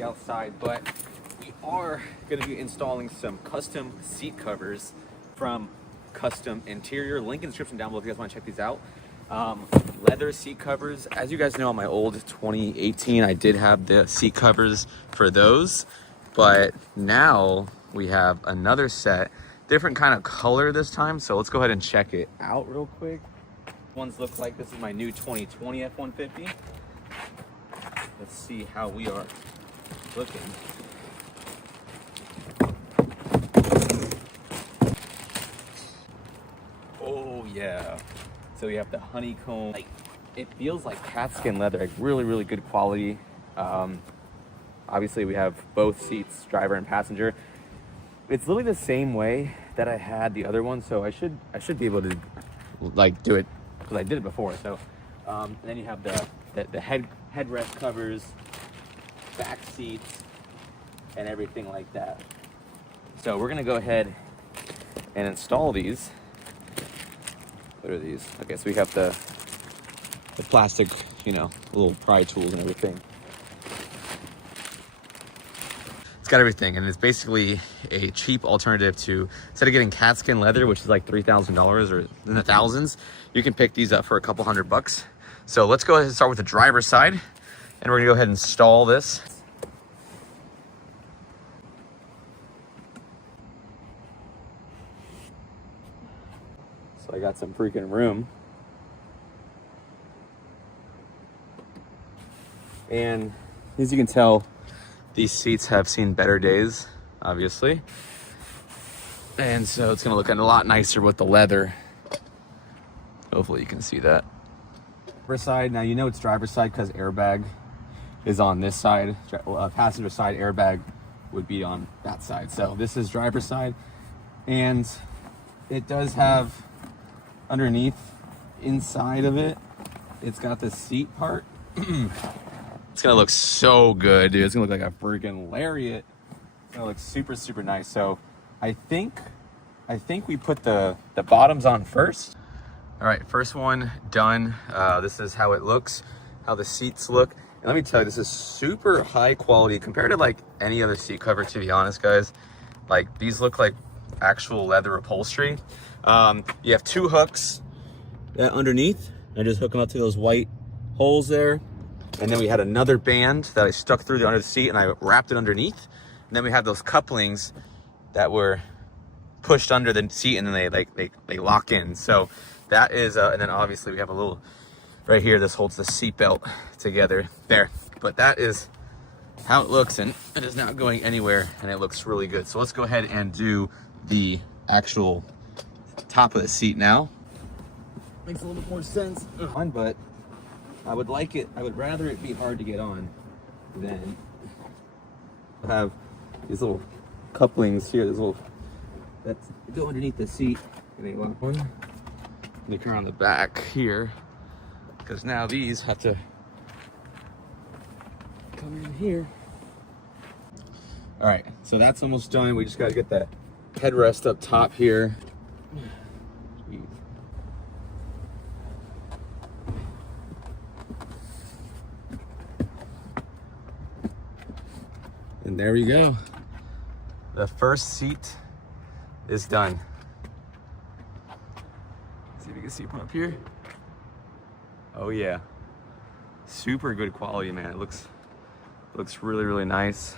be outside, but we are going to be installing some custom seat covers from Kustom Interior. Link in the description down below if you guys want to check these out. Leather seat covers. As you guys know, on my old 2018, I did have the seat covers for those, but now we have another set, different kind of color this time. So let's go ahead and check it out real quick. Ones look like this is my new 2020 F-150. Let's see how we are looking. Oh yeah. So we have the honeycomb. Like, it feels like cat skin leather, like really good quality. Obviously we have both seats, driver and passenger. It's literally the same way that I had the other one, so I should be able to like do it because I did it before. So and then you have the headrest covers, back seats, and everything like that. So we're gonna go ahead and install these. What are these? Okay, so we have the plastic, you know, little pry tools and everything. It's got everything, and it's basically a cheap alternative to, instead of getting cat skin leather, which is like $3,000 or in the thousands, you can pick these up for a couple $100. So let's go ahead and start with the driver's side, and we're gonna go ahead and install this. So I got some freaking room. And as you can tell, these seats have seen better days, obviously. And so it's gonna look a lot nicer with the leather. Hopefully you can see that. Driver's side, now you know it's driver's side because airbag is on this side. Passenger side airbag would be on that side. So this is driver's side. And it does have underneath, inside of it, it's got the seat part. It's gonna look so good, dude. It's gonna look like a freaking lariat. It's gonna look super nice. So I think we put the bottoms on first. All right, first one done. This is how it looks, how the seats look. And let me tell you, this is super high quality compared to like any other seat cover, to be honest, guys. Like, these look like actual leather upholstery. You have two hooks underneath. I just hook them up to those white holes there. And then we had another band that I stuck through under the seat and I wrapped it underneath. And then we have those couplings that were pushed under the seat and then they lock in. So that is, and then obviously we have a little right here. This holds the seat belt together there. But that is how it looks, and it is not going anywhere, and it looks really good. So let's go ahead and do the actual top of the seat now. Makes a little bit more sense, but I would rather it be hard to get on than have these little couplings here, that go underneath the seat. And they lock one. They come around the back here, because now these have to come in here. All right, so that's almost done. We just got to get that headrest up top here. Jeez. And there we go. The first seat is done. See if you can see from up here. Oh yeah. Super good quality, man. It looks really nice.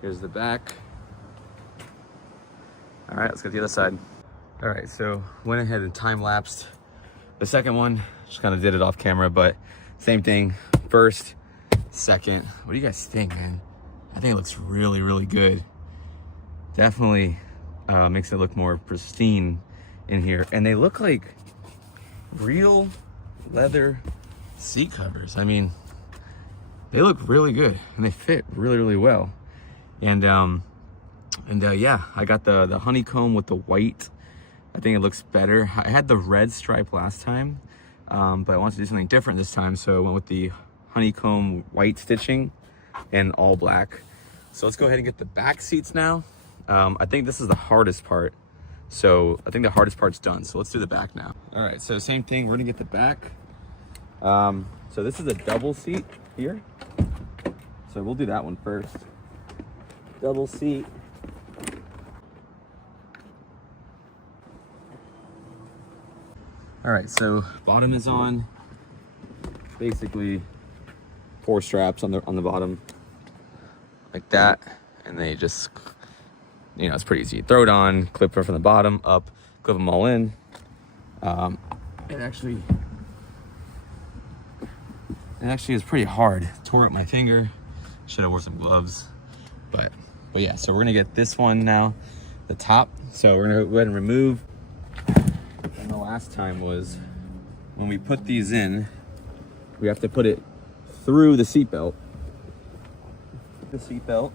Here's the back. All right, let's get the other side. All right, so went ahead and time-lapsed the second one. Just kind of did it off camera, but same thing. First, second. What do you guys think, man? I think it looks really good. Definitely makes it look more pristine in here. And they look like real leather seat covers. I mean, they look really good and they fit really well. And yeah, I got the honeycomb with the white. I think it looks better. I had the red stripe last time, but I wanted to do something different this time, so I went with the honeycomb white stitching and all black. So let's go ahead and get the back seats now. I think this is the hardest part. So I think the hardest part's done. So let's do the back now. All right, so same thing, we're gonna get the back. So this is a double seat here. So we'll do that one first. Double seat. All right, so bottom is on. Basically 4 straps on the bottom, like that, and they just, you know, it's pretty easy. Throw it on, clip it from the bottom up, clip them all in. It actually is pretty hard. Tore up my finger. Should have wore some gloves, but yeah. So we're gonna get this one now, the top. So we're gonna go ahead and remove. And the last time was when we put these in, we have to put it through the seat belt. The seat belt.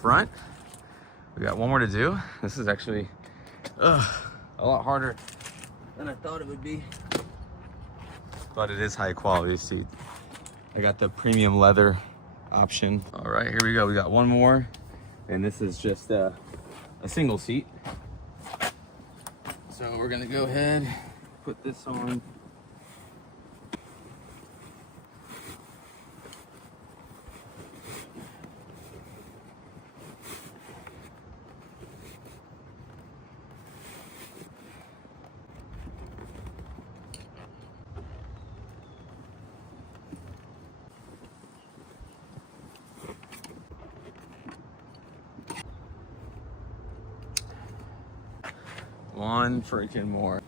Front, we got one more to do. This is actually a lot harder than I thought it would be, but it is high quality seat. I got the premium leather option. All right, here we go. We got one more, and this is just a single seat. So we're gonna go ahead, put this on. One freaking more.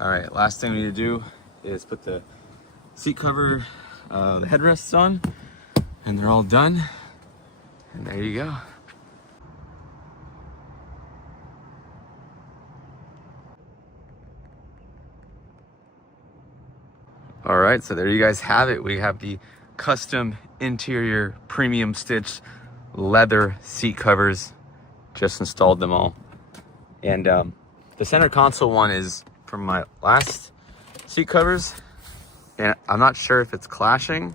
All right, last thing we need to do is put the seat cover, the headrests on, and they're all done. And there you go. All right, so there you guys have it. We have the custom interior premium stitched leather seat covers. Just installed them all. And the center console one is from my last seat covers, and I'm not sure if it's clashing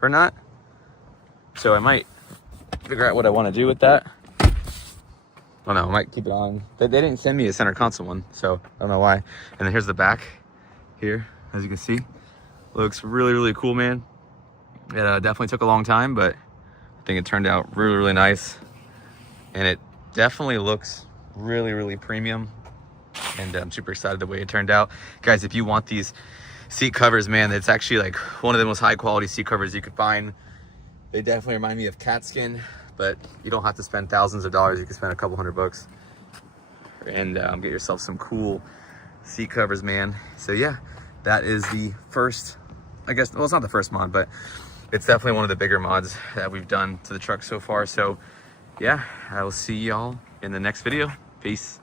or not. So I might figure out what I want to do with that. I don't know, I might keep it on. They didn't send me a center console one, so I don't know why. And then here's the back here, as you can see. Looks really, really cool, man. It definitely took a long time, but I think it turned out really, really nice. And it definitely looks really, really premium. And I'm super excited the way it turned out. Guys, if you want these seat covers, man, it's actually like one of the most high quality seat covers you could find. They definitely remind me of cat skin, but you don't have to spend thousands of dollars. You can spend a couple $100 and get yourself some cool seat covers, man. So yeah, that is the first, I guess, well, it's not the first mod, but it's definitely one of the bigger mods that we've done to the truck so far. So yeah, I will see y'all in the next video. Peace.